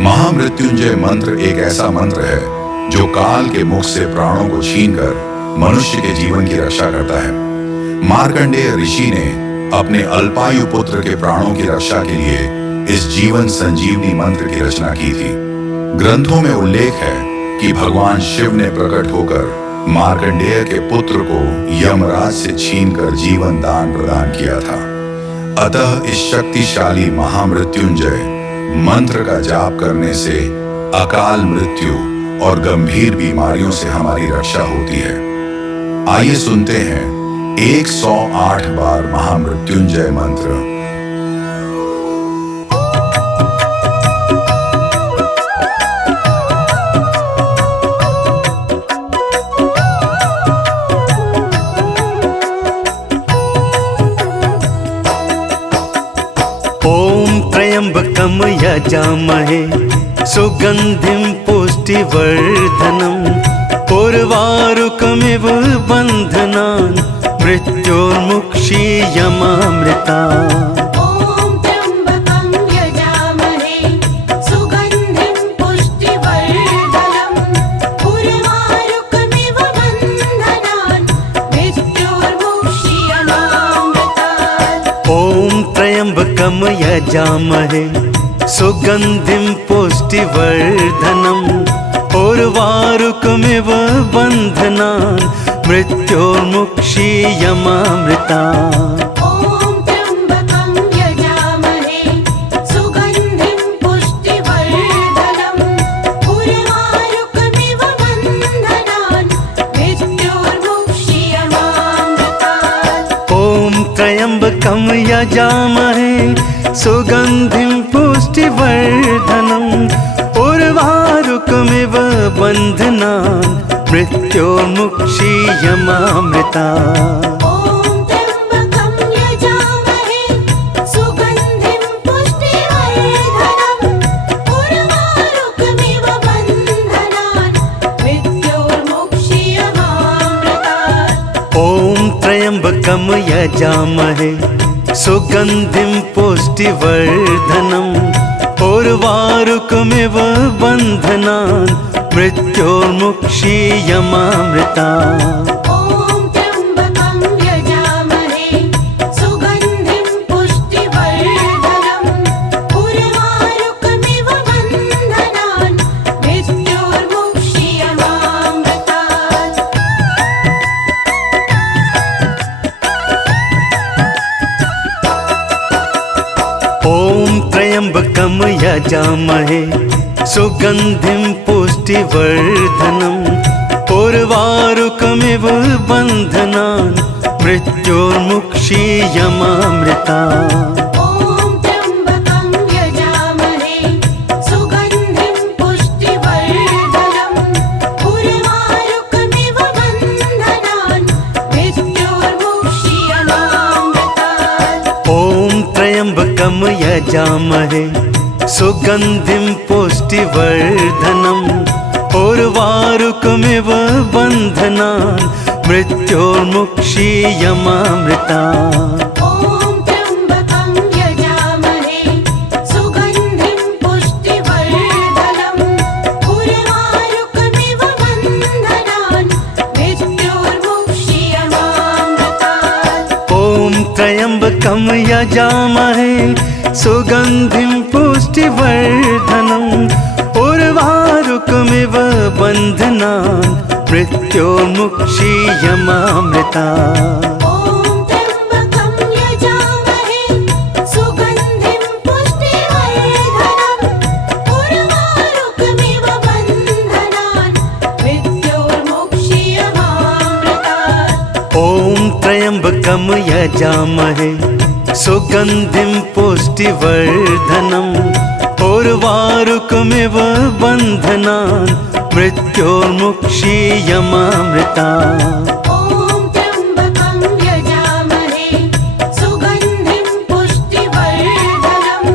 महामृत्युंजय मंत्र एक ऐसा मंत्र है जो काल के मुख से प्राणों को छीनकर मनुष्य के जीवन की रक्षा करता है। मार्कंडेय ऋषि ने अपने अल्पायु पुत्र के प्राणों की रक्षा के लिए इस जीवन संजीवनी मंत्र की रचना की थी। ग्रंथों में उल्लेख है कि भगवान शिव ने प्रकट होकर मार्कंडेय के पुत्र को यमराज से छीनकर जीवन दान प्रदान किया था। अतः इस शक्तिशाली महामृत्युंजय मंत्र का जाप करने से अकाल मृत्यु और गंभीर बीमारियों से हमारी रक्षा होती है। आइए सुनते हैं 108 बार महामृत्युंजय मंत्र। ओम त्र्यंबकम यजामहे सुगंधिं पुष्टिवर्धनम् उर्वारुकमिव बन्धनान् मृत्योर्मुक्षीयमामृतात्। ओम त्र्यंबकं यजामहे सुगंधिं पुष्टिवर्धनम् उर्वारुकमिव बन्धनान् मृत्योर्मुक्षीयमामृतात्। ओम त्र्यंबकम यजामहे सुगंधिं पुष्टिवर्धनम् उर्वारुकमिव बन्धनान् मृत्योर्मुक्षीयमामृतात्। ओम त्र्यंबकं यजामहे सुगंधिं पुष्टिवर्धनम् उर्वारुकमिव बन्धनान् मृत्योर्मुक्षीयमामृतात्। ओम त्र्यंबकम यजामहे सुगंधिं पुष्टिवर्धनम् उर्वारुकमिव बन्धनान् मृत्योर्मुक्षीयमामृतात्। ओम त्र्यंबकं यजामहे सुगंधिं पुष्टिवर्धनम् उर्वारुकमिव बन्धनान् मृत्योर्मुक्षीयमामृतात्। ओम त्र्यंबकम यजामहे सुगंधिं पुष्टिवर्धनम् उर्वारुकमिव बन्धनान् मृत्योर्मुक्षीयमामृतात्। ओम त्र्यंबकं यजामहे सुगंधिं पुष्टिवर्धनम् उर्वारुकमिव बन्धनान् मृत्योर्मुक्षीयमामृतात्। ओम त्र्यंबकम यजामहे सुगंधिं पुष्टिवर्धनम् उर्वारुकमिव बन्धनान् मृत्योर्मुक्षीयमामृतात्। ओम त्र्यंबकं यजामहे सुगंधिं पुष्टिवर्धनम् उर्वारुकमिव बन्धनान् मृत्योर्मुक्षीयमामृतात्। ओम त्र्यंबकम यजामहे सुगंधिं पुष्टिवर्धनम् उर्वारुकमिव बन्धनान् मृत्योर्मुक्षीयमामृतात्। ओम त्र्यंबकं यजामहे सुगंधिं पुष्टिवर्धनम् उर्वारुकमिव बन्धनान् मृत्योर्मुक्षीयमामृतात्। ओम त्र्यंबकम यजामहे सुगंधिं पुष्टिवर्धनम् उर्वारुकमिव बन्धनान् मृत्योर्मुक्षीयमामृतात्। ओम त्र्यंबकं यजामहे सुगंधिं पुष्टिवर्धनम् उर्वारुकमिव बन्धनान् मृत्योर्मुक्षीयमामृतात्। ओम त्र्यंबकम यजामहे सुगंधिं पुष्टिवर्धनम् उर्वारुकमिव बन्धनान् मृत्योर्मुक्षीयमामृतात्। ओम त्र्यंबकं यजामहे सुगंधिं पुष्टिवर्धनम्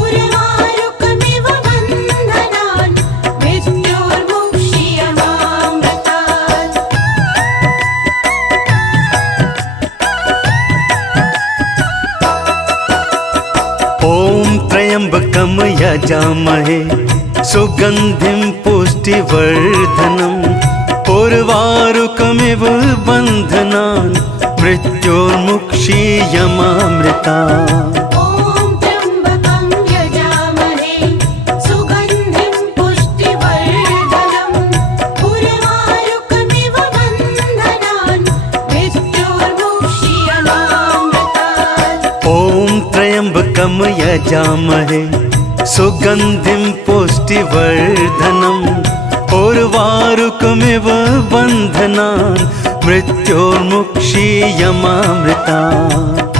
उर्वारुकमिव बन्धनान् मृत्योर्मुक्षीयमामृतात्। ओम त्र्यंबकम यजामहे यजामहे सुगन्धिं पुष्टिवर्धनम् उर्वारुकमिव बन्धनान् मृत्योर्मुक्षीयमामृता ॐ त्र्यम्बकं यजामहे सुगन्धिं पुष्टिवर्धनम् उर्वारुकमिव बन्धनान् मृत्योर्मुक्षीयमामृतात् ॐ त्र्यम्बकं यजामहे सुगन्धिं पुष्टिवर्धनम् उर्वारुकमिव बन्धनान् मृत्योर्मुक्षीयमामृता ॐ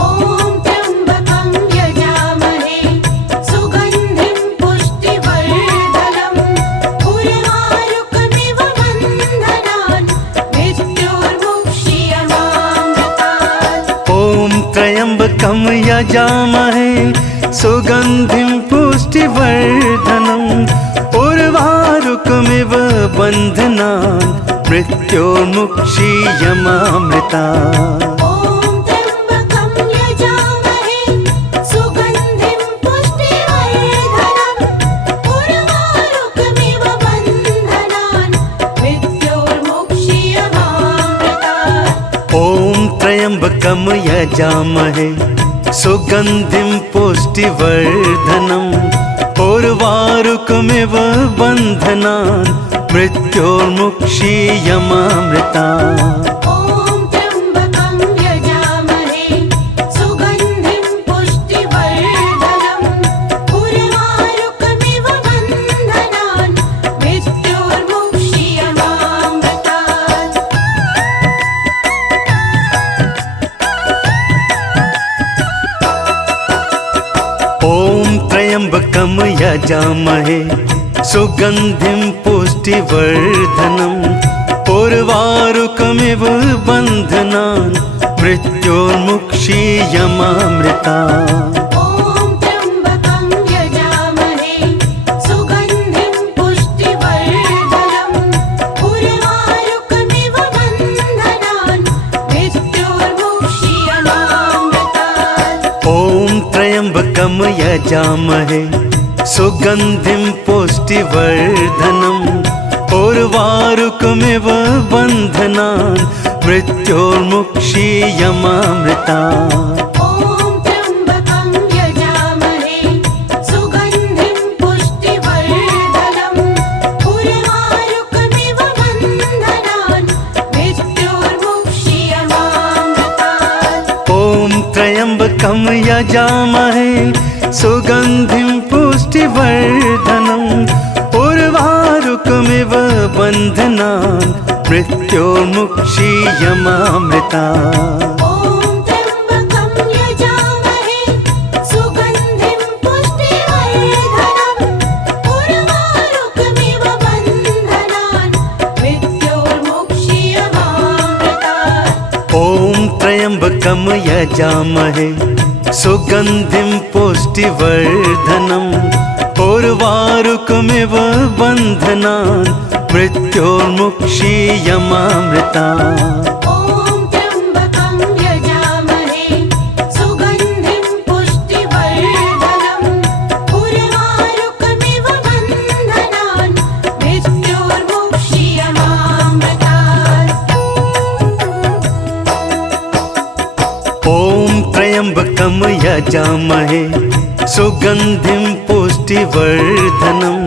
त्र्यम्बकं यजामहे सुगन्धिं पुष्टिवर्धनम् उर्वारुकमिव बन्धनान् मृत्योर्मुक्षीयमामृतात् ॐ त्र्यम्बकं यजामहे सुगन्धिं पुष्टिवर्धनम् उर्वारुकमिव बन्धनान् मृत्योर्मुक्षीयमामृता ॐ त्र्यम्बकं यजामहे सुगन्धिं पुष्टिवर्धनम् उर्वारुकमिव बन्धनान् मृत्योर्मुक्षीयमामृतात् ॐ त्र्यम्बकं यजामहे सुगन्धिं पुष्टिवर्धनम् उर्वारुकमिव बन्धनान् मृत्योर्मुक्षीयमामृता ॐ त्र्यम्बकं यजामहे सुगन्धिं पुष्टिवर्धनम् उर्वारुकमिव बन्धनान् मृत्योर्मुक्षीयमामृतात् ॐ त्र्यम्बकं यजामहे सुगन्धिं पुष्टिवर्धनम् उर्वारुकमिव बन्धनान् मृत्योर्मुक्षीयमामृता ॐ त्र्यम्बकं यजामहे सुगन्धिं पुष्टिवर्धनम् उर्वारुकमिव बन्धनान् मृत्योर्मुक्षीयमामृतात् ॐ त्र्यम्बकं यजामहे सुगन्धिं पुष्टिवर्धनम् उर्वारुकमिव बन्धनान् मृत्योर्मुक्षीयमामृता ॐ त्र्यम्बकं यजामहे सुगन्धिं पुष्टिवर्धनम् उर्वारुकमिव बन्धनान् मृत्योर्मुक्षीयमामृतात् ॐ त्र्यम्बकं यजामहे सुगन्धिं पुष्टिवर्धनम् उर्वारुकमिव बन्धनान् मृत्योर्मुक्षीयमामृता ॐ त्र्यम्बकं यजामहे सुगन्धिं पुष्टिवर्धनम् उर्वारुकमिव बन्धनान् मृत्योर्मुक्षीयमामृतात् ॐ त्र्यम्बकं यजामहे सुगन्धिं पुष्टिवर्धनम् उर्वारुकमिव बन्धनान् मृत्योर्मुक्षीयमामृता ॐ त्र्यम्बकं यजामहे सुगन्धिं पुष्टिवर्धनम् उर्वारुकमिव बन्धनान् मृत्योर्मुक्षीयमामृतात् ॐ त्र्यम्बकं यजामहे सुगन्धिं पुष्टिवर्धनम्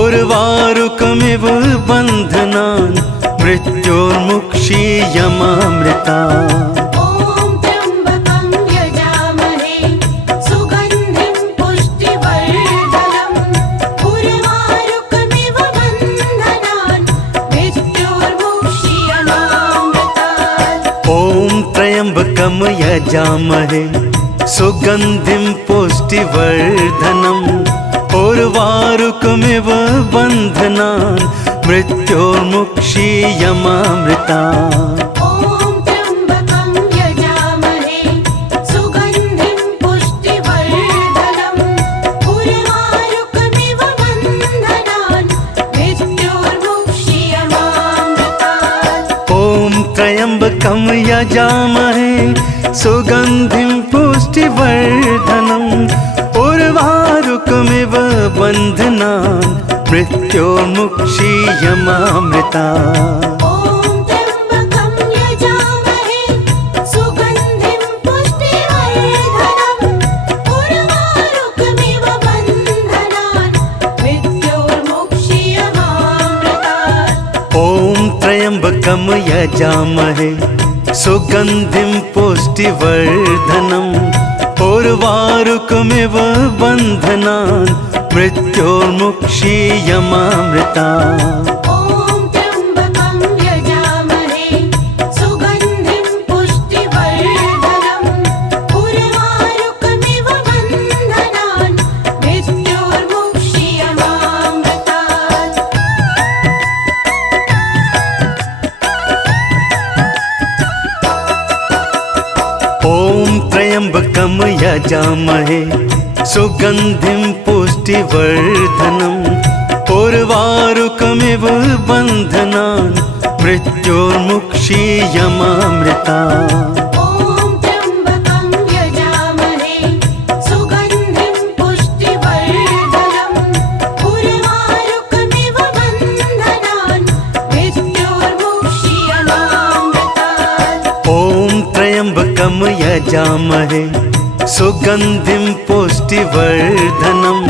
उर्वारुकमिव बन्धनान् मृत्योर्मुक्षीयमामृता ॐ त्र्यम्बकं यजामहे सुगन्धिं पुष्टिवर्धनम् उर्वारुकमिव बन्धनान् मृत्योर्मुक्षीयमामृतात् ॐ त्र्यम्बकं यजामहे सुगन्धिं पुष्टिवर्धनम् उर्वारुकमिव बन्धनान् मृत्योर्मुक्षीयमामृता ॐ त्र्यम्बकं यजामहे सुगन्धिं पुष्टिवर्धनम् उर्वारुकमिव बन्धनान् मृत्योर्मुक्षीयमामृतात् ॐ त्र्यम्बकं यजामहे सुगन्धिं पुष्टिवर्धनम् उर्वारुकमिव उर्वारुकमिव बन्धनान् मृत्योर्मुक्षीयमामृता ॐ त्र्यम्बकं यजामहे सुगन्धिं पुष्टिवर्धनम् उर्वारुकमिव बन्धनान् मृत्योर्मुक्षीयमामृतात् ॐ त्र्यम्बकं यजामहे सुगन्धिं पुष्टिवर्धनम् उर्वारुकमिव बन्धनान् मृत्योर्मुक्षीयमामृता ॐ त्र्यम्बकं यजामहे सुगन्धिं पुष्टिवर्धनम् उर्वारुकमिव बन्धनान् मृत्योर्मुक्षीयमामृतात् ॐ त्र्यम्बकं यजामहे सुगन्धिं पुष्टिवर्धनम् उर्वारुकमिव बन्धनान् मृत्योर्मुक्षीयमामृता ॐ त्र्यम्बकं यजामहे सुगन्धिं पुष्टिवर्धनम्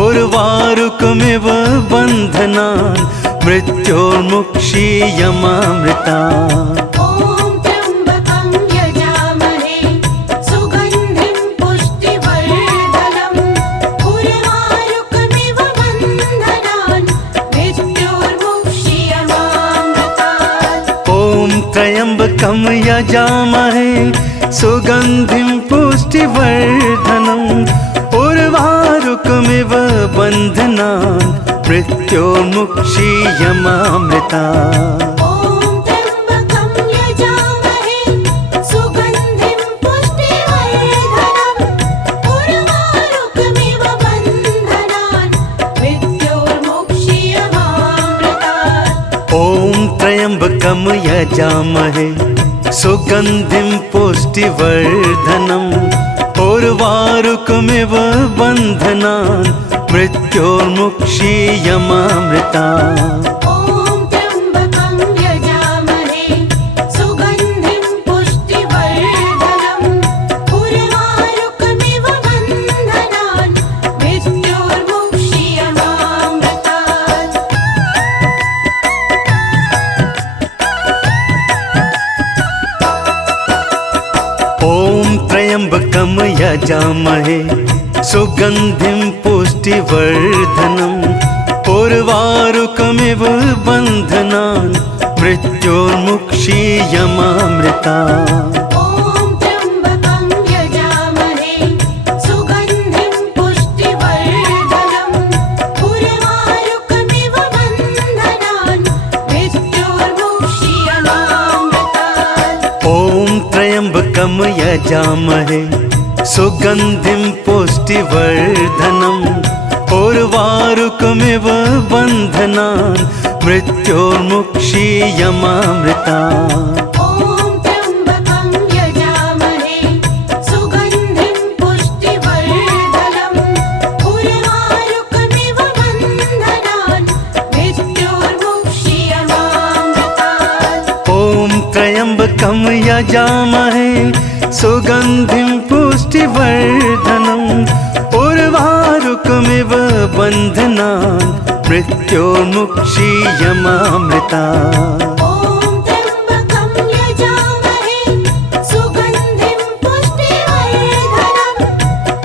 उर्वारुकमिव बन्धनान् मृत्योर्मुक्षीयमामृतात् ॐ त्र्यम्बकं यजामहे सुगन्धिं पुष्टिवर्धनम् उर्वारुकमिव बन्धनान् मृत्योर्मुक्षीयमामृता ॐ त्र्यम्बकं यजामहे सुगन्धिं पुष्टिवर्धनम् उर्वारुकमिव बन्धनान् मृत्योर्मुक्षीयमामृतात् ॐ त्र्यम्बकं यजामहे सुगन्धिं पुष्टिवर्धनम् उर्वारुकमिव बन्धनान् मृत्योर्मुक्षीयमामृता ॐ त्र्यम्बकं यजामहे सुगन्धिं पुष्टिवर्धनम् उर्वारुकमिव बन्धनान् मृत्योर्मुक्षीयमामृतात् ॐ त्र्यम्बकं यजामहे सुगन्धिं पुष्टिवर्धनम् उर्वारुकमिव बन्धनान् मृत्योर्मुक्षीयमामृता ॐ त्र्यम्बकं यजामहे सुगन्धिं पुष्टिवर्धनम् उर्वारुकमिव बन्धनान् मृत्योर्मुक्षीयमामृतात् ॐ त्र्यम्बकं यजामहे सुगन्धिं पुष्टिवर्धनम् उर्वारुकमिव बन्धनान् मृत्योर्मुक्षीयमामृता ॐ त्र्यम्बकं यजामहे सुगन्धिं पुष्टिवर्धनम् उर्वारुकमिव बन्धनान् मृत्योर्मुक्षीयमामृतात् ॐ त्र्यम्बकं यजामहे सुगन्धिं पुष्टिवर्धनम् उर्वारुकमिव बन्धनान् मृत्योर्मुक्षीयमामृता ॐ त्र्यम्बकं यजामहे सुगन्धिं पुष्टिवर्धनम् उर्वारुकमिव बन्धनान् मृत्योर्मुक्षीयमामृतात् ॐ त्र्यम्बकं यजामहे सुगन्धिं पुष्टिवर्धनम् उर्वारुकमिव बन्धनान् मृत्योर्मुक्षीयमामृता ॐ त्र्यम्बकं यजामहे सुगन्धिं पुष्टिवर्धनम्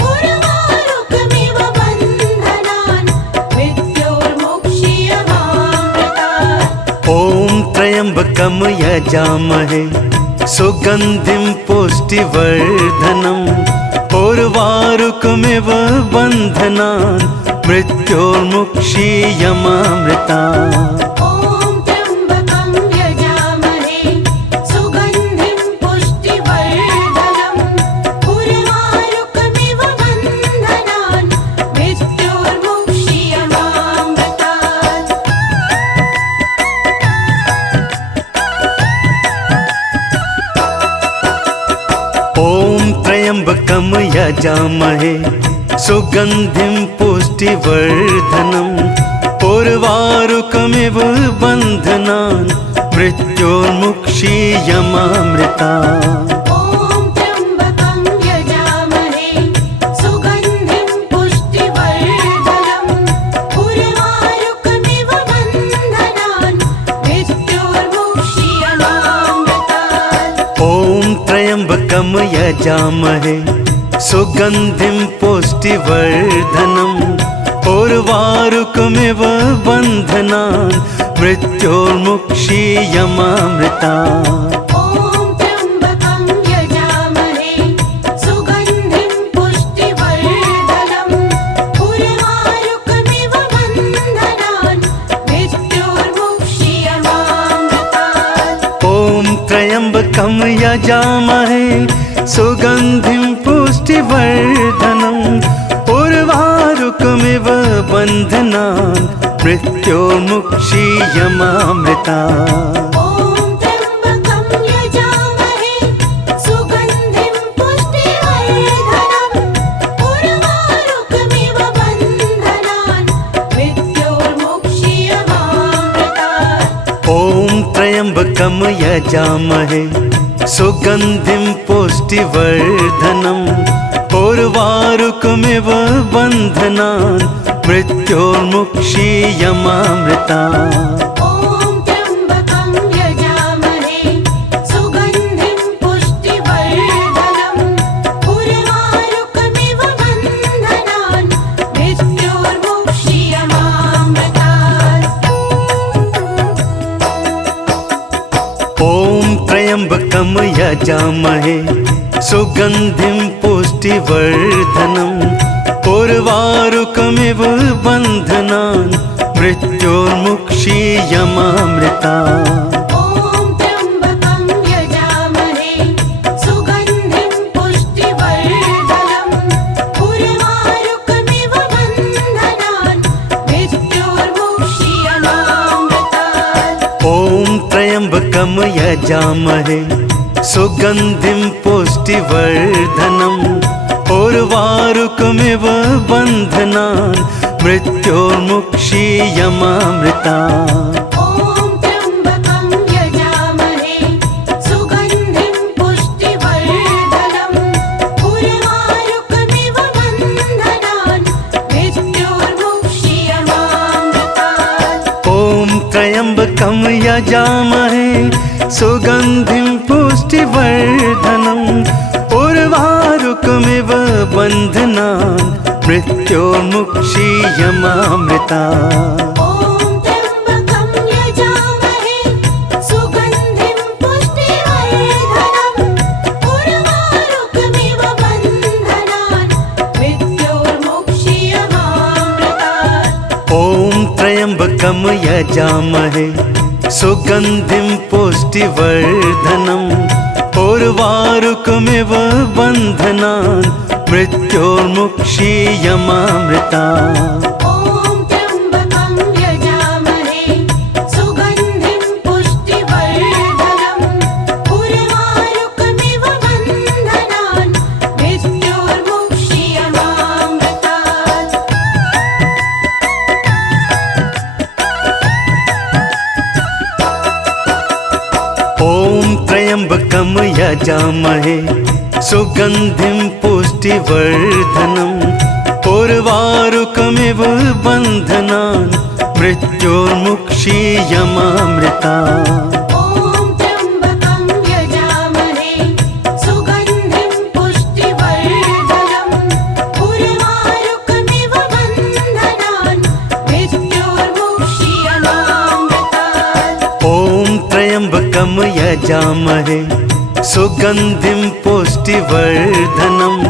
उर्वारुकमिव बन्धनान् मृत्योर्मुक्षीयमामृतात् ॐ त्र्यम्बकं यजामहे सुगन्धिं पुष्टिवर्धनम् उर्वारुकमिव बन्धनान् मृत्योर्मुक्षीयमामृता ॐ त्र्यम्बकं यजामहे सुगन्धिं पुष्टिवर्धनम् उर्वारुकमिव बन्धनान् मृत्योर्मुक्षीयमामृतात् ॐ त्र्यम्बकं यजामहे सुगन्धिं पुष्टिवर्धनम् उर्वारुकमिव बन्धनान् मृत्योर्मुक्षीयमामृता। ॐ त्र्यम्बकं यजामहे सुगन्धिं पुष्टिवर्धनम् उर्वारुकमिव बन्धनान् मृत्योर्मुक्षीयमामृतात्। ॐ त्र्यम्बकं यजामहे सुगन्धिं पुष्टिवर्धनम् उर्वारुकमिव बन्धनान् मृत्योर्मुक्षीयमामृता। ॐ त्र्यम्बकं यजामहे सुगन्धिं पुष्टिवर्धनम् उर्वारुकमिव बन्धनान् मृत्योर्मुक्षीयमामृतात्। ॐ त्र्यम्बकं यजामहे सुगन्धिं पुष्टिवर्धनम् उर्वारुकमिव बन्धनान् मृत्योर्मुक्षीयमामृता। ॐ त्र्यम्बकं यजामहे सुगन्धिं पुष्टिवर्धनम् उर्वारुकमिव बन्धनान् मृत्योर्मुक्षीयमामृतात्। ॐ त्र्यम्बकं यजामहे सुगन्धिं पुष्टिवर्धनम् उर्वारुकमिव बन्धनान् मृत्योर्मुक्षीयमामृता। ॐ त्र्यम्बकं यजामहे सुगन्धिं पुष्टिवर्धनम् उर्वारुकमिव बन्धनान् मृत्योर्मुक्षीयमामृतात्। ॐ त्र्यम्बकं यजामहे सुगन्धिं पुष्टिवर्धनम् उर्वारुकमिव बन्धनान् मृत्योर्मुक्षीयमामृता। ॐ त्र्यम्बकं यजामहे सुगन्धिं पुष्टिवर्धनम् उर्वारुकमिव बन्धनान् मृत्योर्मुक्षीयमामृतात्। ॐ त्र्यम्बकं यजामहे सुगन्धिं पुष्टिवर्धनम् उर्वारुकमिव बन्धनान् मृत्योर्मुक्षीयमामृता। ॐ त्र्यम्बकं यजामहे सुगन्धिं पुष्टिवर्धनम् उर्वारुकमिव बन्धनान् मृत्योर्मुक्षीयमामृतात्। ॐ त्र्यम्बकं यजामहे सुगन्धिं पुष्टिवर्धनम् उर्वारुकमिव बन्धनान् मृत्योर्मुक्षीयमामृता। ॐ त्र्यम्बकं यजामहे सुगन्धिं पुष्टिवर्धनम् उर्वारुकमिव बन्धनान् मृत्योर्मुक्षीयमामृतात्। ॐ त्र्यम्बकं यजामहे सुगन्धिं पुष्टिवर्धनम् उर्वारुकमिव बन्धनान् मृत्योर्मुक्षीयमामृता। ॐ त्र्यम्बकं यजामहे सुगन्धिं पुष्टिवर्धनम् उर्वारुकमिव बन्धनान् मृत्योर्मुक्षीयमामृतात्। ॐ त्र्यम्बकं यजामहे सुगन्धिं पुष्टिवर्धनम् उर्वारुकमिव बन्धनान् मृत्योर्मुक्षीयमामृता। ॐ त्र्यम्बकं यजामहे सुगन्धिं पुष्टिवर्धनम् उर्वारुकमिव बन्धनान् मृत्योर्मुक्षीयमामृतात्। ॐ त्र्यम्बकं यजामहे सुगन्धिं पुष्टिवर्धनम्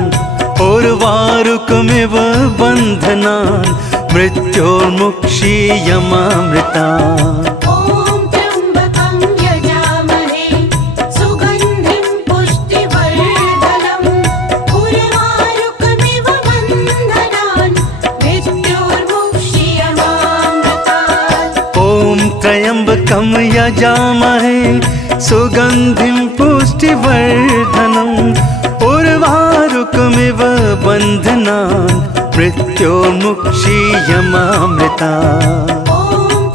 उर्वारुकमिव बन्धनान् मृत्योर्मुक्षीयमामृता। ॐ त्र्यम्बकं यजामहे सुगन्धिं पुष्टिवर्धनम् उर्वारुकमिव बन्धनान् मृत्योर्मुक्षीयमामृतात्। ॐ त्र्यम्बकं यजामहे सुगन्धिं पुष्टिवर्धनम् उर्वारुकमिव बन्धनान् मृत्योर्मुक्षीयमामृता। ॐ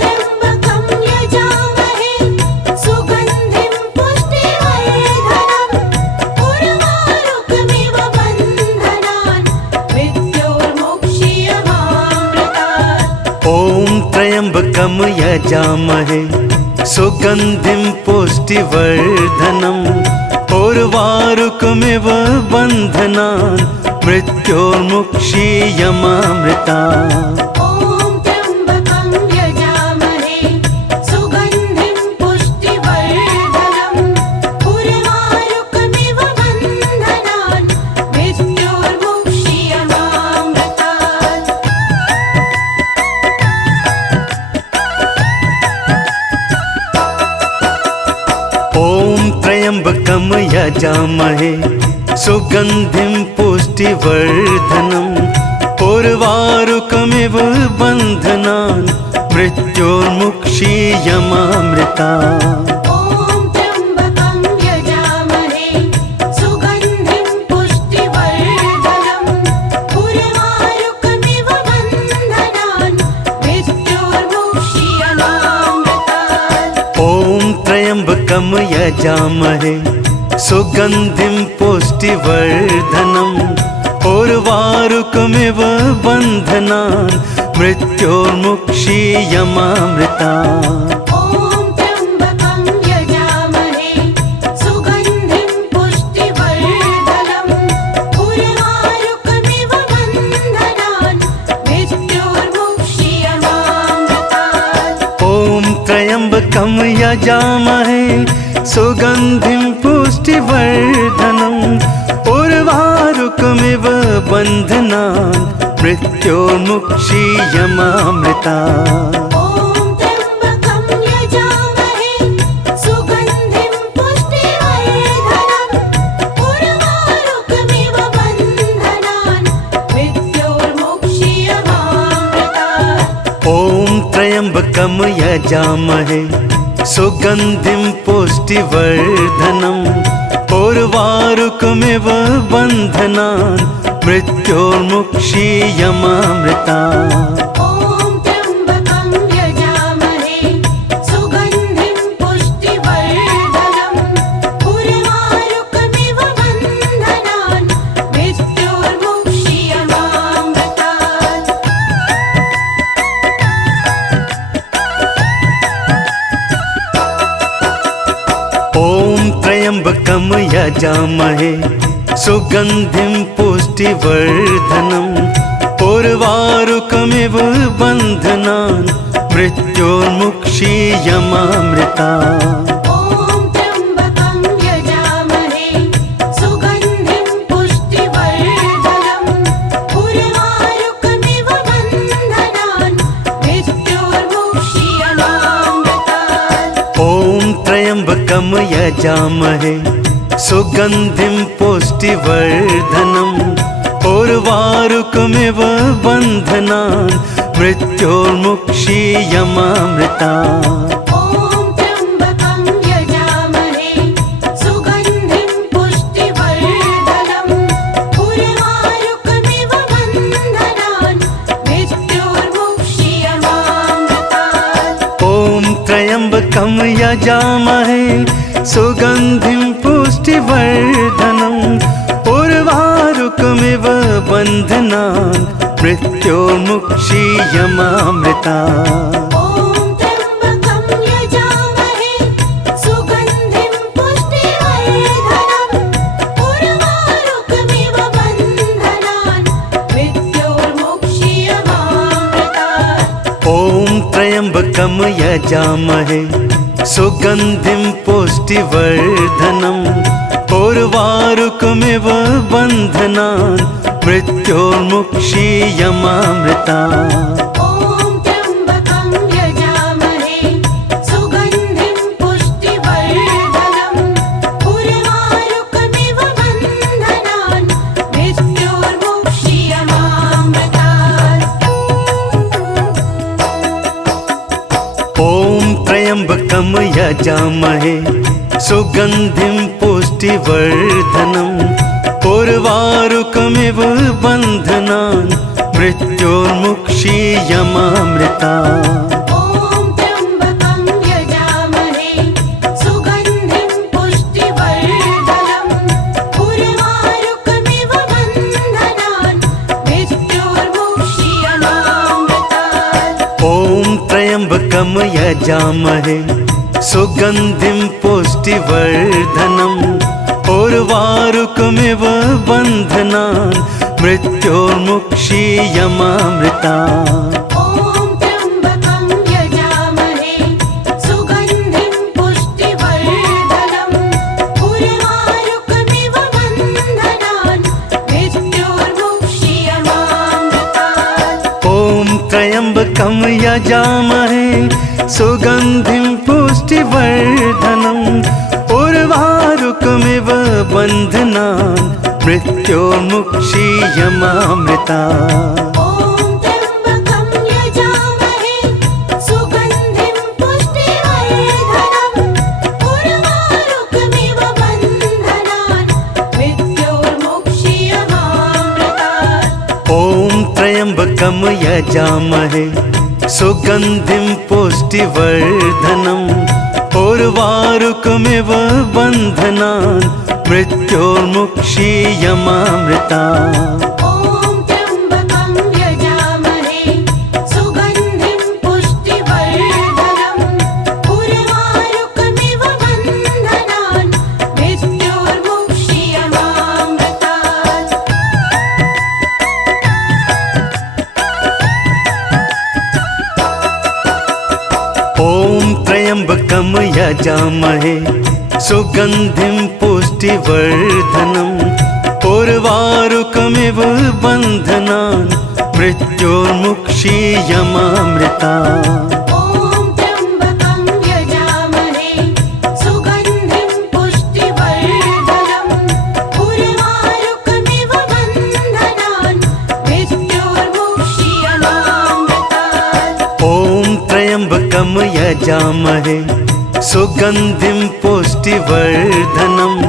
त्र्यम्बकं यजामहे सुगन्धिं पुष्टिवर्धनम् उर्वारुकमिव बन्धनान् मृत्योर्मुक्षीयमामृतात्। ॐ त्र्यम्बकं यजामहे सुगन्धिं पुष्टिवर्धनम् उर्वारुकमिव बन्धनान् मृत्योर्मुक्षीयमामृता। ॐ त्र्यम्बकं यजामहे सुगन्धिं पुष्टिवर्धनम् उर्वारुकमिव बन्धनान् मृत्योर्मुक्षीयमामृतात्। ॐ त्र्यम्बकं यजामहे सुगन्धिं पुष्टिवर्धनम् उर्वारुकमिव बन्धनान् मृत्योर्मुक्षीयमामृता। ॐ त्र्यम्बकं यजामहे सुगन्धिं पुष्टिवर्धनम् उर्वारुकमिव बन्धनान् मृत्योर्मुक्षीयमामृतात्। ॐ त्र्यम्बकं यजामहे सुगन्धिं पुष्टिवर्धनम् उर्वारुकमिव बन्धनान् मृत्योर्मुक्षीयमामृता। ॐ त्र्यम्बकं यजामहे सुगन्धिं पुष्टिवर्धनम् उर्वारुकमिव बन्धनान् मृत्योर्मुक्षीयमामृतात्। ॐ त्र्यम्बकं यजामहे सुगन्धिं पुष्टिवर्धनम् उर्वारुकमिव बन्धनान् मृत्योर्मुक्षीयमामृता। ॐ त्र्यम्बकं यजामहे सुगन्धिं पुष्टिवर्धनम् उर्वारुकमिव बन्धनान् मृत्योर्मुक्षीयमामृतात्। ॐ त्र्यम्बकं यजामहे सुगन्धिं पुष्टिवर्धनम् उर्वारुकमिव बन्धनान् मृत्योर्मुक्षीयमामृता। ॐ त्र्यम्बकं यजामहे सुगन्धिं पुष्टिवर्धनम् उर्वारुकमिव बन्धनान् मृत्योर्मुक्षीयमामृतात्। ॐ त्र्यम्बकं यजामहे सुगन्धिं पुष्टिवर्धनम् उर्वारुकमिव बन्धनान् मृत्योर्मुक्षीयमामृता। ॐ त्र्यम्बकं यजामहे सुगन्धिं पुष्टिवर्धनम् उर्वारुकमिव बन्धनान् मृत्योर्मुक्षीयमामृतात्। ॐ त्र्यम्बकं यजामहे सुगन्धिं पुष्टिवर्धनम् उर्वारुकमिव बन्धनान् मृत्योर्मुक्षीयमामृता। ॐ त्र्यम्बकं यजामहे सुगन्धिं पुष्टिवर्धनम् उर्वारुकमिव बन्धनान् मृत्योर्मुक्षीयमामृतात्। ॐ त्र्यम्बकं यजामहे सुगन्धिं पुष्टिवर्धनम् उर्वारुकमिव बन्धनान् मृत्योर्मुक्षीयमामृता। ॐ त्र्यम्बकं यजामहे सुगन्धिं पुष्टिवर्धनम् उर्वारुकमिव बन्धनान् मृत्योर्मुक्षीयमामृतात्। ॐ त्र्यम्बकं यजामहे सुगन्धिं पुष्टिवर्धनम् उर्वारुकमिव बन्धनान् मृत्योर्मुक्षीयमामृता। ॐ त्र्यम्बकं यजामहे सुगन्धिं पुष्टिवर्धनम् उर्वारुकमिव बन्धनान् मृत्योर्मुक्षीयमामृतात्। ॐ त्र्यम्बकं यजामहे सुगन्धिं पुष्टिवर्धनम् उर्वारुकमिव बन्धनान् मृत्योर्मुक्षीयमामृता। ॐ त्र्यम्बकं यजामहे सुगन्धिं पुष्टिवर्धनम् उर्वारुकमिव बन्धनान् मृत्योर्मुक्षीयमामृतात्। ॐ त्र्यम्बकं यजामहे सुगन्धिं पुष्टिवर्धनम् उर्वारुकमिव बन्धनान् मृत्योर्मुक्षीयमामृता। ॐ त्र्यम्बकं यजामहे सुगन्धिं पुष्टिवर्धनम् उर्वारुकमिव बन्धनान् मृत्योर्मुक्षीयमामृतात्। ॐ त्र्यम्बकं यजामहे सुगन्धिं पुष्टिवर्धनम् उर्वारुकमिव बन्धनान् मृत्योर्मुक्षीयमामृता। ॐ त्र्यम्बकं यजामहे सुगन्धिं पुष्टिवर्धनम् उर्वारुकमिव बन्धनान् मृत्योर्मुक्षीयमामृतात्। ॐ त्र्यम्बकं यजामहे सुगन्धिं पुष्टिवर्धनम् उर्वारुकमिव बन्धनान् मृत्योर्मुक्षीयमामृता। ॐ त्र्यम्बकं यजामहे सुगन्धिं पुष्टिवर्धनम् उर्वारुकमिव बन्धनान् मृत्योर्मुक्षीयमामृतात्। ॐ त्र्यम्बकं यजामहे सुगन्धिं पुष्टिवर्धनम् उर्वारुकमिव बन्धनान् मृत्योर्मुक्षीयमामृता। ॐ त्र्यम्बकं यजामहे सुगन्धिं पुष्टिवर्धनम् उर्वारुकमिव बन्धनान् मृत्योर्मुक्षीयमामृतात्। ॐ त्र्यम्बकं यजामहे सुगन्धिं पुष्टिवर्धनम्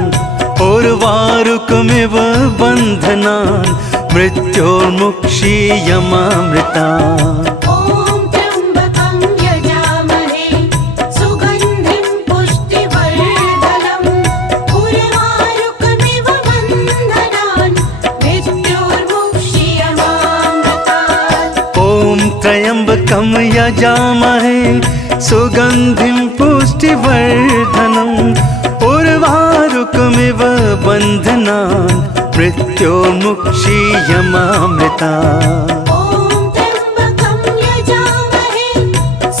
उर्वारुकमिव बन्धनान् मृत्योर्मुक्षीयमामृता। ॐ त्र्यम्बकं यजामहे सुगन्धिं पुष्टिवर्धनम् उर्वारुकमिव बन्धनान् मृत्योर्मुक्षीयमामृतात्। ॐ त्र्यम्बकं यजामहे सुगन्धिं पुष्टिवर्धनम् उर्वारुकमिव बन्धनान् मृत्योर्मुक्षीयमामृता। ॐ त्र्यम्बकं यजामहे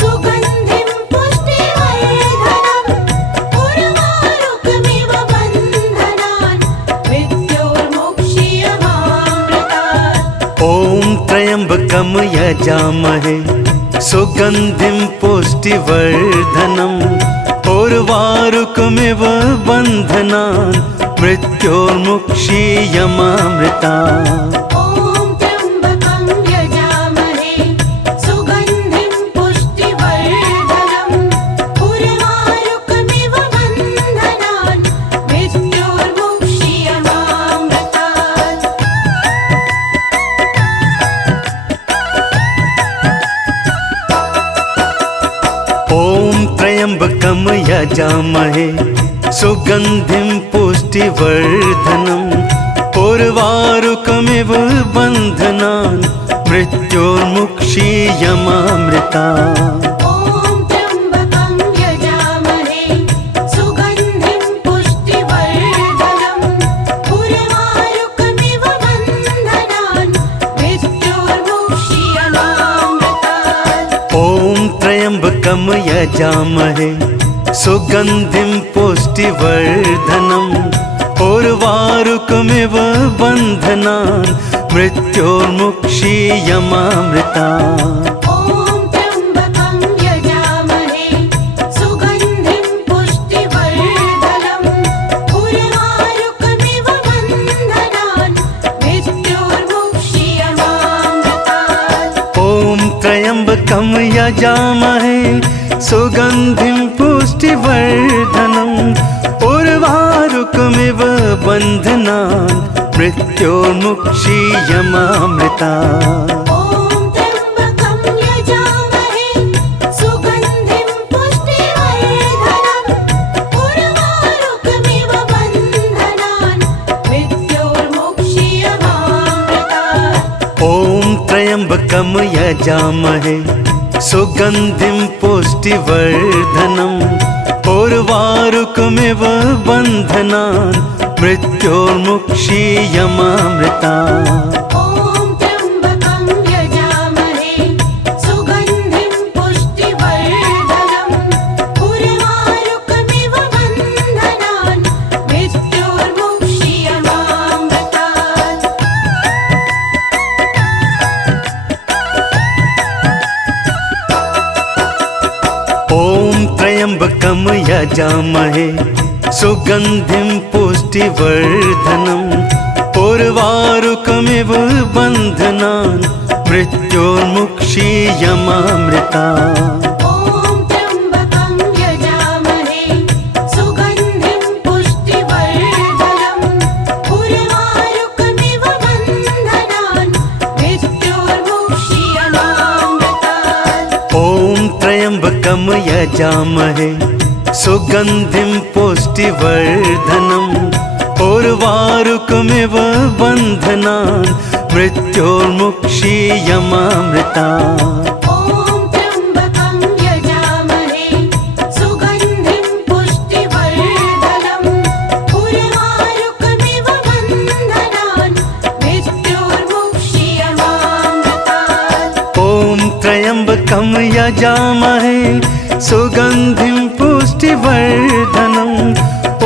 सुगन्धिं पुष्टिवर्धनम् उर्वारुकमिव बन्धनान् मृत्योर्मुक्षीयमामृतात्। ॐ त्र्यम्बकं यजामहे सुगन्धिं पुष्टिवर्धनम् उर्वारुकमिव बन्धनान् मृत्योर्मुक्षीयमामृता। ॐ त्र्यम्बकं यजामहे सुगन्धिं पुष्टिवर्धनम् उर्वारुकमिव बन्धनान् मृत्योर्मुक्षीयमामृतात्। ॐ त्र्यम्बकं यजामहे सुगन्धिं पुष्टिवर्धनम् उर्वारुकमिव बन्धनान् मृत्योर्मुक्षीयमामृता। ॐ त्र्यम्बकं यजामहे सुगन्धिं पुष्टिवर्धनम् उर्वारुकमिव बन्धनान् मृत्योर्मुक्षीयमामृतात्। ॐ त्र्यम्बकं यजामहे सुगन्धिं पुष्टिवर्धनम् उर्वारुकमिव बन्धनान् मृत्योर्मुक्षीयमामृता। ॐ त्र्यम्बकं यजामहे सुगन्धिं पुष्टिवर्धनम् उर्वारुकमिव बन्धनान् मृत्योर्मुक्षीयमामृतात्। ॐ त्र्यम्बकं यजामहे सुगन्धिं पुष्टिवर्धनम् उर्वारुकमिव बन्धनान् मृत्योर्मुक्षीयमामृता। ॐ त्र्यम्बकं यजामहे सुगन्धिं पुष्टिवर्धनम् उर्वारुकमिव बन्धनान् मृत्योर्मुक्षीयमामृतात्। ॐ त्र्यम्बकं यजामहे सुगन्धिं पुष्टिवर्धनम् उर्वारुकमिव बन्धनान् मृत्योर्मुक्षीयमामृता। ॐ त्र्यम्बकं यजामहे सुगन्धिं पुष्टिवर्धनम् उर्वारुकमिव बन्धनान् मृत्योर्मुक्षीयमामृतात्। ॐ त्र्यम्बकं यजामहे सुगन्धिं पुष्टिवर्धनम् उर्वारुकमिव बन्धनान् मृत्योर्मुक्षीयमामृता। ॐ त्र्यम्बकं यजामहे सुगन्धिं पुष्टिवर्धनम् उर्वारुकमिव बन्धनान् मृत्योर्मुक्षीयमामृतात्। ॐ त्र्यम्बकं यजामहे सुगन्धिं पुष्टिवर्धनम् उर्वारुकमिव बन्धनान् मृत्योर्मुक्षीयमामृता। ॐ त्र्यम्बकं यजामहे सुगन्धिं पुष्टिवर्धनम् उर्वारुकमिव बन्धनान् मृत्योर्मुक्षीयमामृतात्। ॐ त्र्यम्बकं यजामहे सुगन्धिं पुष्टिवर्धनम्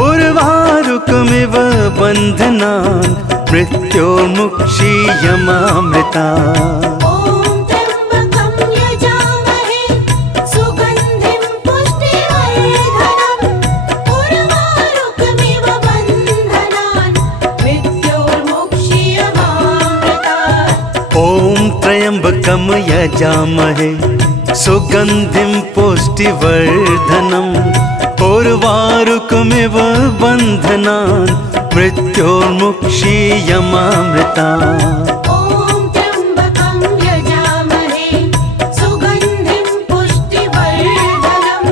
उर्वारुकमिव बन्धनान् मृत्योर्मुक्षीयमामृता। ॐ त्र्यम्बकं यजामहे सुगन्धिं पुष्टिवर्धनम् उर्वारुकमिव बन्धनान् मृत्योर्मुक्षीयमामृतात्। ॐ त्र्यम्बकं यजामहे सुगन्धिं पुष्टिवर्धनम् उर्वारुकमिव बन्धनान् मृत्योर्मुक्षीयमामृता। ॐ त्र्यम्बकं यजामहे सुगन्धिं पुष्टिवर्धनम्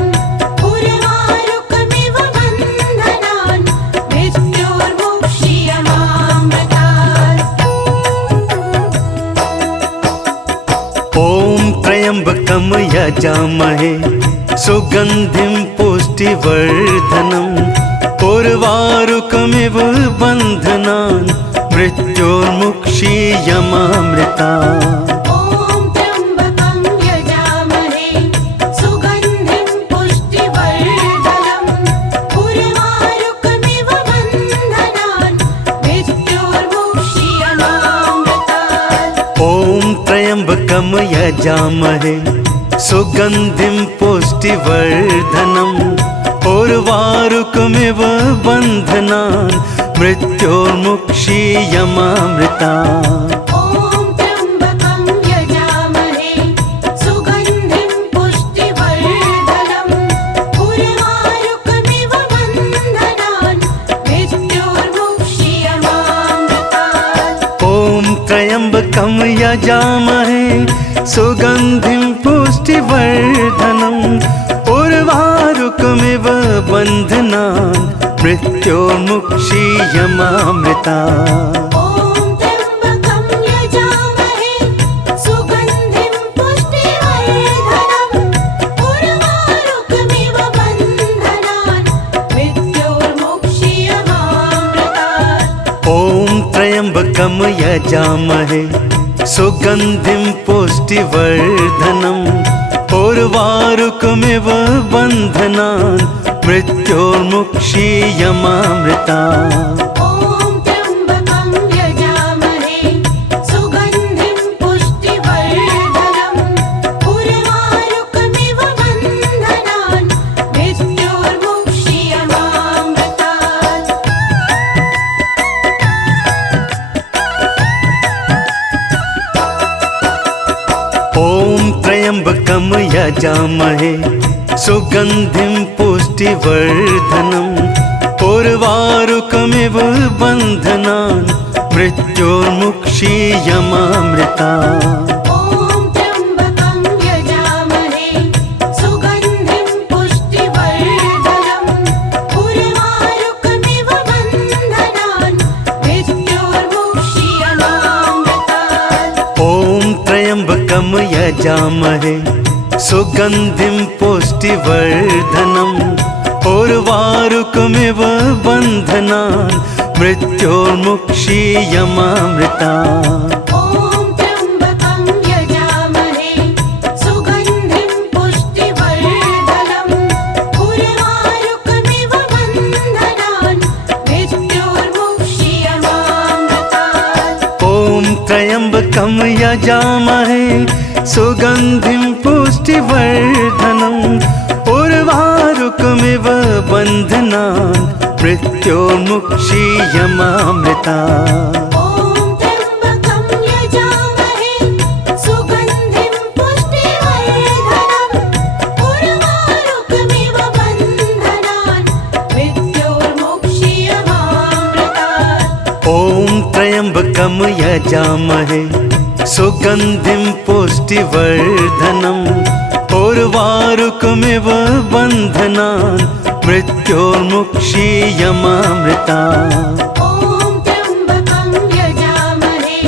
उर्वारुकमिव बन्धनान् मृत्योर्मुक्षीयमामृतात्। ॐ त्र्यम्बकं यजामहे सुगन्धिं पुष्टिवर्धनम् उर्वारुकमिव बन्धनान् मृत्योर्मुक्षीयमामृता। ॐ त्र्यम्बकं यजामहे सुगन्धिं पुष्टिवर्धनम् उर्वारुकमिव बन्धनान् मृत्योर्मुक्षीयमामृतात्। ॐ त्र्यम्बकं यजामहे सुगन्धिं पुष्टिवर्धनम् उर्वारुकमिव बन्धनान् मृत्योर्मुक्षीयमामृता। ॐ त्र्यम्बकं यजामहे सुगन्धिं पुष्टिवर्धनम् उर्वारुकमिव बन्धनान् मृत्योर्मुक्षीयमामृतात्। ॐ त्र्यम्बकं यजामहे सुगन्धिं पुष्टिवर्धनम् उर्वारुकमिव बन्धनान् मृत्योर्मुक्षीयमामृता। ॐ त्र्यम्बकं यजामहे सुगन्धिं पुष्टिवर्धनम् उर्वारुकमिव बन्धनान् मृत्योर्मुक्षीयमामृतात्। ॐ त्र्यम्बकं यजामहे सुगन्धिं पुष्टिवर्धनम् उर्वारुकमिव बन्धनान् मृत्योर्मुक्षीयमामृता। ॐ त्र्यम्बकं यजामहे सुगन्धिं पुष्टिवर्धनम् उर्वारुकमिव बन्धनान् मृत्योर्मुक्षीयमामृतात्। त्र्यम्बकं यजामहे सुगन्धिं पुष्टिवर्धनम् उर्वारुकमिव बन्धनान् मृत्योर्मुक्षीयमामृता। ॐ त्र्यम्बकं यजामहे सुगन्धिं पुष्टिवर्धनम् उर्वारुकमिव बन्धनान् मृत्योर्मुक्षीयमामृतात्। ॐ त्र्यम्बकं यजामहे सुगन्धिं पुष्टिवर्धनम् उर्वारुकमिव बन्धनान् मृत्योर्मुक्षीयमामृता। ॐ त्र्यम्बकं यजामहे सुगन्धिं पुष्टिवर्धनम् उर्वारुकमिव बन्धनान् मृत्योर्मुक्षीयमामृतात्। ॐ त्र्यम्बकं यजामहे सुगन्धिं पुष्टिवर्धनम् उर्वारुकमिव बन्धनान् मृत्योर्मुक्षीयमामृता। ॐ त्र्यम्बकं यजामहे सुगन्धिं पुष्टिवर्धनम् उर्वारुकमिव बन्धनान् मृत्योर्मुक्षीयमामृतात्। ॐ त्र्यम्बकं यजामहे सुगन्धिं पुष्टिवर्धनम् उर्वारुकमिव बन्धनान् मृत्योर्मुक्षीयमामृता। ॐ त्र्यम्बकं यजामहे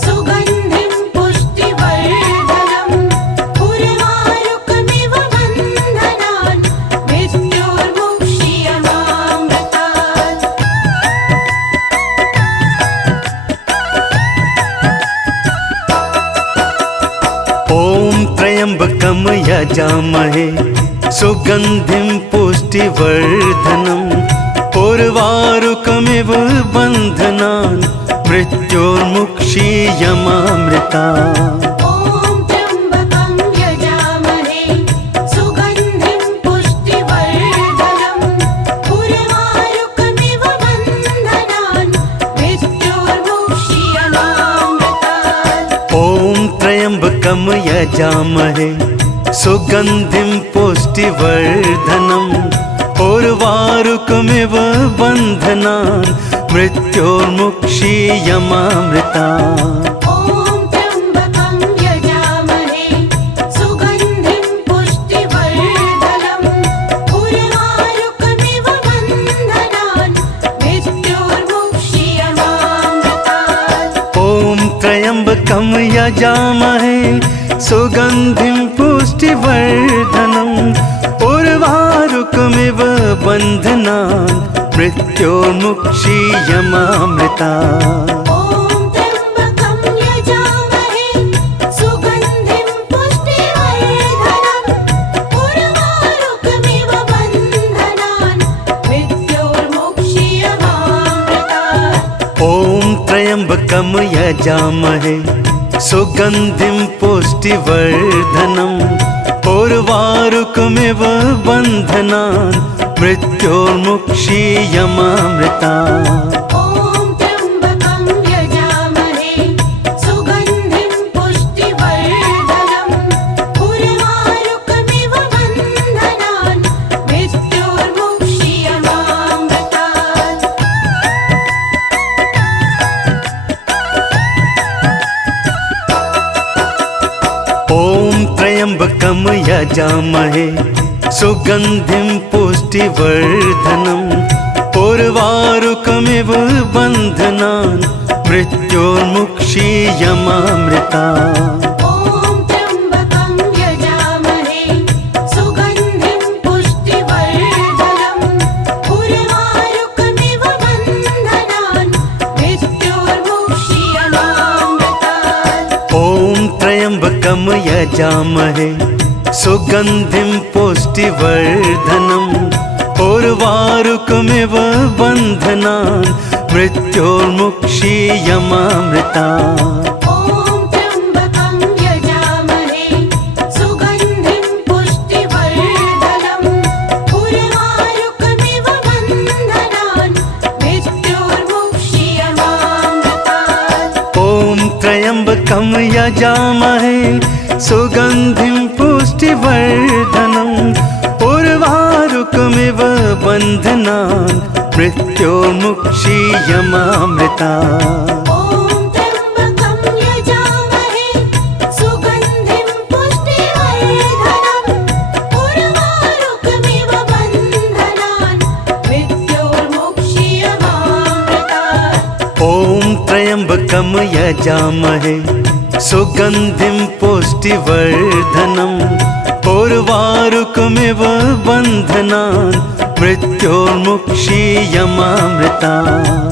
सुगन्धिं पुष्टिवर्धनम् उर्वारुकमिव बन्धनान् मृत्योर्मुक्षीयमामृतात्। ॐ त्र्यम्बकं यजामहे सुगन्धिं पुष्टिवर्धनम् उर्वारुकमिव बन्धनान् मृत्योर्मुक्षीयमामृता। ॐ त्र्यम्बकं यजामहे सुगन्धिं पुष्टिवर्धनम् उर्वारुकमिव बन्धनान् मृत्योर्मुक्षीयमामृतात्। ॐ त्र्यम्बकं यजामहे सुगन्धिं पुष्टिवर्धनम् उर्वारुकमिव बन्धनान् मृत्योर्मुक्षीयमामृता। ॐ त्र्यम्बकं यजामहे सुगन्धिं पुष्टिवर्धनम् उर्वारुकमिव बन्धनान् मृत्योर्मुक्षीयमामृतात्। ॐ त्र्यम्बकं यजामहे सुगन्धिं पुष्टिवर्धनम् उर्वारुकमिव बन्धनान् मृत्योर्मुक्षीयमामृता। ॐ त्र्यम्बकं यजामहे सुगन्धिं पुष्टिवर्धनम् उर्वारुकमिव बन्धनान् मृत्योर्मुक्षीयमामृतात्। ॐ त्र्यम्बकं यजामहे सुगन्धिं पुष्टिवर्धनम् उर्वारुकमिव बन्धनान् मृत्योर्मुक्षीयमामृता। ॐ त्र्यम्बकं यजामहे सुगन्धिं पुष्टिवर्धनम् उर्वारुकमिव बन्धनान् मृत्योर्मुक्षीयमामृतात्। ॐ त्र्यम्बकं यजामहे सुगन्धिं पुष्टिवर्धनम् उर्वारुकमिव बन्धनान् मृत्योर्मुक्षीयमामृता। ॐ त्र्यम्बकं यजामहे सुगन्धिं पुष्टिवर्धनम् उर्वारुकमिव बन्धनान् मृत्योर्मुक्षीयमामृतात्। ॐ त्र्यम्बकं यजामहे सुगन्धिं पुष्टिवर्धनम् उर्वारुकमिव बन्धनान् मृत्योर्मुक्षीयमामृता। ॐ त्र्यम्बकं यजामहे सुगन्धिं पुष्टिवर्धनम् उर्वारुकमिव बन्धनान् मृत्योर्मुक्षीयमामृतात्। ॐ त्र्यम्बकं यजामहे सुगन्धिं पुष्टिवर्धनम् उर्वारुकमिव बन्धनान् मृत्योर्मुक्षीयमामृता। ॐ ॐ त्र्यम्बकं यजामहे सुगन्धिं पुष्टिवर्धनम् उर्वारुकमिव बन्धनान् मृत्योर्मुक्षीयमामृतात्।